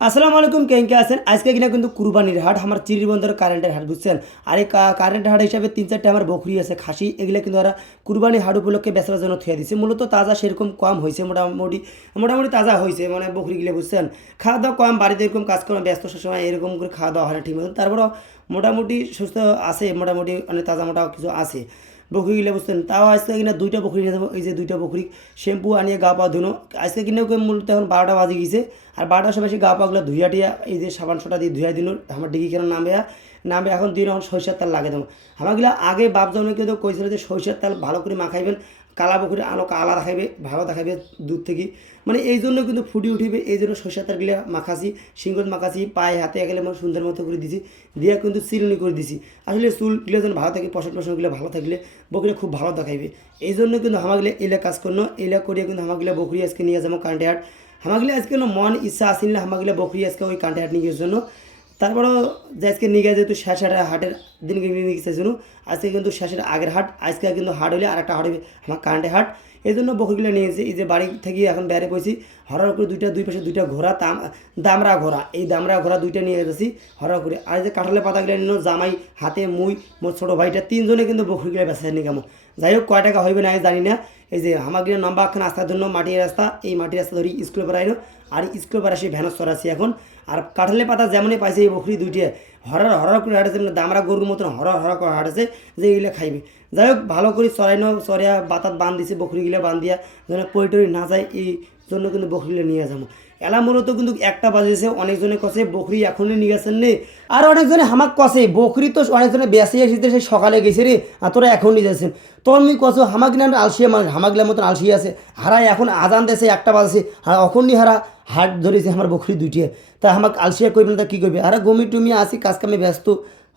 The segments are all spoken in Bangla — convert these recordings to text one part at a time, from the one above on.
আসসালামু আলাইকুম কেঙ্কে আছেন আজকে কিনা কিন্তু কুরবানির হাট আমার চিরিবন্দর কারেন্টের হাট বুঝছেন আর এই কারেন্টের হাট হিসাবে 3-4টা আমার বকরি আছে খাসি এগুলো কিন্তু ওরা কুরবানি হাট উপলক্ষে বেচার জন্য থুয়ে দিছে মূলত তাজা সেরকম কম হয়েছে মোটামুটি মোটামুটি তাজা হয়েছে মানে বকরিগুলো বুঝছেন খাওয়া দাওয়া কম বাড়িতে এরকম কাজ করেন ব্যস্ত সময় এরকম করে খাওয়া দাওয়া হয় না ঠিক মতন তারপরও মোটামুটি সুস্থ আছে মোটামুটি অনেক তাজা মোটা কিছু আছে বকরিগুলো বুঝছেন তাও আজকে কিনা দুইটা বকরি নিয়ে যাবো এই যে দুইটা বকরি শ্যাম্পু আনিয়ে গা পা ধুনো আজকে কিনা মূলত এখন 12টা বাজে গেছে আর 12টার সময় সে গা পাগুলো ধুইয়া টিয়া এই যে সাবান সোটা দিয়ে ধুইয়া দিল আমার ডিগি কেন নামবে এখন দিন এখন সরিষার তেল লাগে দেবো আমাগুলো আগে বাপ জন্মে কিন্তু কইছিল যে সরিষার তেল ভালো করে মাখাইবেন কালা বকরি আলো কালা দেখাইবে ভালো দেখাইবে দুধ থেকে মানে এই জন্য কিন্তু ফুটি উঠিবে এই জন্য সরিষার তেলগুলো মাখাছি সিংগত মাখাছি পায়ে হাতে গেলে মানে সুন্দর মতো করে দিছি দিয়ে কিন্তু চিরুনি করে দিছি আসলে চুলগুলো যেন ভালো থাকে পশনগুলো ভালো থাকলে বকরি খুব ভালো দেখাইবে এই জন্য কিন্তু আমাগুলো এলে কাজ করলো এলে করিয়ে কিন্তু আমাগুলো বকরি আজকে নিয়ে যাবো কারেন্টে হাট আমাগুলো আজকে মন ইচ্ছা আসিল না আমাগুলো বকরি আজকে ওই কারেন্টে হাট নিয়ে গিয়ে জন্য তারপরেও যে আজকে নিয়ে গেছে যেহেতু শেষের হাটের দিনকে নিয়ে গেছে জন্য আজকে কিন্তু শেষের আগের হাট আজকে কিন্তু হাট হলে আর একটা হাট হবে আমার কারেন্টে হাট এই জন্য বকরিগুলো নিয়েছি এই যে বাড়ি থেকে এখন বেড়ে পড়ছি হরার করে দুই পাশে দুইটা ঘোড়া দামরা ঘোড়া এই দামরা ঘোড়া দুইটা নিয়ে গেছি হরা করে আর যে কাঁঠালের পাতাগুলো নিল জামাই হাতে মুই মোর ছোটো ভাইটা তিনজনে কিন্তু বকরিগুলো বেঁচে নি কেমন যাই হোক কয় টাকা হইবে না আমি জানি না এই যে হামাগিরা লম্বা একখান রাস্তার জন্য মাটির রাস্তা এই মাটির রাস্তা ধরি স্কুলে পড়াইলো আর স্কুলে পড়া সেই ভ্যানস চড়াচ্ছি এখন আর কাঁঠালের পাতা যেমনই পাইছে এই বকরি দুইটিয়ে হরার করে হাঁটেছে মানে দামরা গরুর মতন হরা করে হাঁটেছে যে এইগুলো খাইবে যাই হোক ভালো করে চড়াইনো চড়িয়া বাতাত বান দিছে বকরিগুলো বান দিয়া যেন পরিটরি না যায় এই জন্য কিন্তু বকরিগুলো নিয়ে যাবো এলা মূলত কিন্তু একটা বাজেছে অনেকজনে কষে বকরি এখনই নিয়ে গেছেন নে আর অনেকজনে হামাক কষে বকরি তো অনেকজনে বেসে এসেছে সেই সকালে গেছে রে আর তোরা এখন নিয়ে যাচ্ছেন তো আমি কষো হামাক না আলসিয়া মানুষ হামাকলার মতন আলসিয়া আছে হারা এখন আজান দেশে একটা বাজছে আর অখনই হারা হাট ধরেছে আমার বকরি দুইটিয়ে তা আমাক আলসিয়া করবে না তা কী করবে হারা গমি টুমি আসি কাজ কামে ব্যস্ত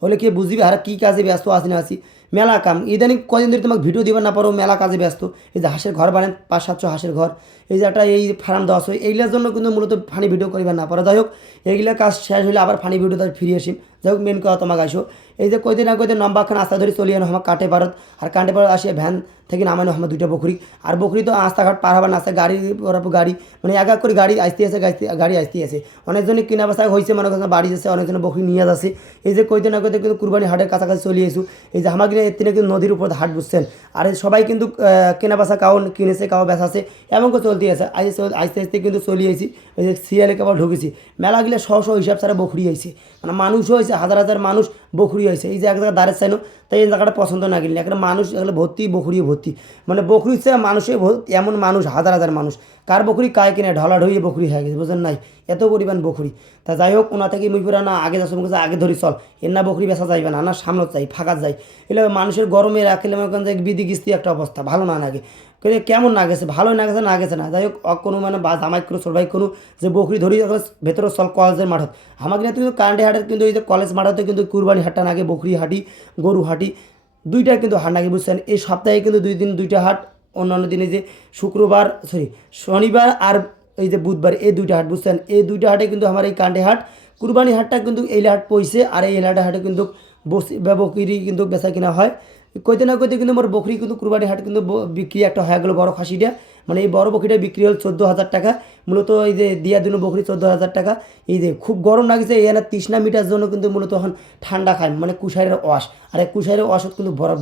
হলে কে বুঝবি হারা কী কাজে ব্যস্ত আসি না আসি মেলা কাম ইদানিং কদিন ধরে তোমাকে ভিডিও দিবার না পারো মেলা কাজে ব্যস্ত এই যে হাঁসের ঘর বানেন 500-700 হাঁসের ঘর এই যে একটা এই ফার্ম দেওয়া হয় এইগুলোর জন্য কিন্তু মূলত ফানি ভিডিও করিবার না পারে যাই হোক এইগুলো কাজ শেষ হলে আবার ফানি ভিডিও তার ফিরে আসি যাই হোক মেন কথা তোমাকে আসো এই যে কয়দিন না কয়দিন লম্বাখান আস্তা ধরে চলিয়ে আনো আমার কাটে পারত আর কাটে পারত আসিয়া ভ্যান থেকে নামানো আমার দুইটা বকরি আর বকরি তো রাস্তাঘাট পার হবার না আসতে গাড়ি গাড়ি মানে এক এক করে গাড়ি আসতে আছে গাড়ি আসতে আছে অনেকজনই কিনা বেচা হয়েছে মনে করছে বাড়ি যাচ্ছে অনেকজন বকরি নিয়ে যাচ্ছে এই যে কয়দিন না কয়দিন কিন্তু কুরবানি হাটের কাছাকাছি চলে এসু এই যে আমার কিনে এর কিন্তু নদীর উপর হাট বুঝছেন আর সবাই কিন্তু কেনা বেচা কাউ কিনেছে কাউ বেচাছে এমন করে চলতে আছে আস্তে আস্তে কিন্তু চলে এসেছি এই যে সিরিয়ালে কেবল ঢুকেছি মেলাগুলো শো হিসাব ছাড়া বকরি হয়েছে মানে মানুষও হয়েছে হাজার মানুষ বকরি হয়েছে এই যে এক জায়গায় দাঁড়ের চাইনো তাই এই জায়গাটা পছন্দ না গেলে একটা মানুষ এগুলো ভর্তি বকরি ভর্তি মানে বকরি হচ্ছে মানুষের এমন মানুষ হাজার মানুষ কার বকরি কায় কিনে ঢলা ঢইয়ে বকরি হয়ে গেছে বুঝলেন নাই এত পরিমাণ বকরি তা যাই হোক ওনা থেকে মুই পুরা না আগে যাচ্ছ মুখে আগে ধরি চল এর না বকরি বেচা যাইবে না সামনে চাই ফাঁকা যাই এলে মানুষের গরমে রাখলে মনে করেন যে বিধি কিস্তি একটা অবস্থা ভালো না লাগে কেমন না গেছে ভালো না গেছে না যাই হোক কোনো মানে বা জামাই কোনো সবাই কোনো যে বকরি ধরি ভেতরে চল কলেজের মাঠত আমাকে কিন্তু কারেন্টে হাটের কিন্তু এই যে কলেজ মাঠতে কিন্তু কুরবানি হাটটা নাগে বকরি হাঁটি গরু হাঁটি দুইটা কিন্তু হাট নাকি বুঝছেন এই সপ্তাহে কিন্তু 2 দিন 2টা হাট অন্যান্য দিনে যে শনিবার আর এই যে বুধবার এই 2টা হাট বুঝছেন এই 2টা হাটে কিন্তু আমার এই কারেন্টে হাট কুরবানি হাটটা কিন্তু এই হাট পয়সে আর এই হাটে কিন্তু বকরি কিন্তু বেচা কিনা হয় কইতে না কইতে কিন্তু মোর বকরি কিন্তু কুরবানি হাট কিন্তু বিক্রি একটা হয়ে গেলো বড় খাসিটা মানে এই বড় বকরিটা বিক্রি হল 14,000 টাকা মূলত এই যে দিয়া দিন বকরি 14,000 টাকা এই যে খুব গরম লাগছে এখানে তৃষ্ণা মিটার জন্য কিন্তু মূলত এখন ঠান্ডা খায় মানে কুশারের ওয়াশ আর এই কুশারের ওয়াশত কিন্তু বরফ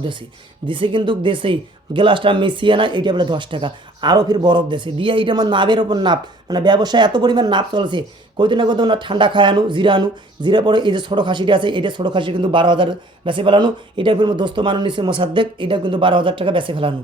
দিছে কিন্তু দেশেই গ্লাসটা মিশিয়ে না এইটা বলে 10 টাকা আরও ফির বরফ দেশে দিয়ে এইটা আমার নাবের ওপর নাপ মানে ব্যবসায় এত পরিমাণ নাপ চলছে কইতে না কইতে না ঠান্ডা খায় জিরা পরে এই যে ছোটো খাসিটা আছে এটা ছোটো খাসি কিন্তু 12,000 বেচে ফেলানো এটা ফির দোস্ত মানুষ নিচ্ছে মোসাদ্দেক এটা কিন্তু 12,000 টাকা বেচে ফেলানো।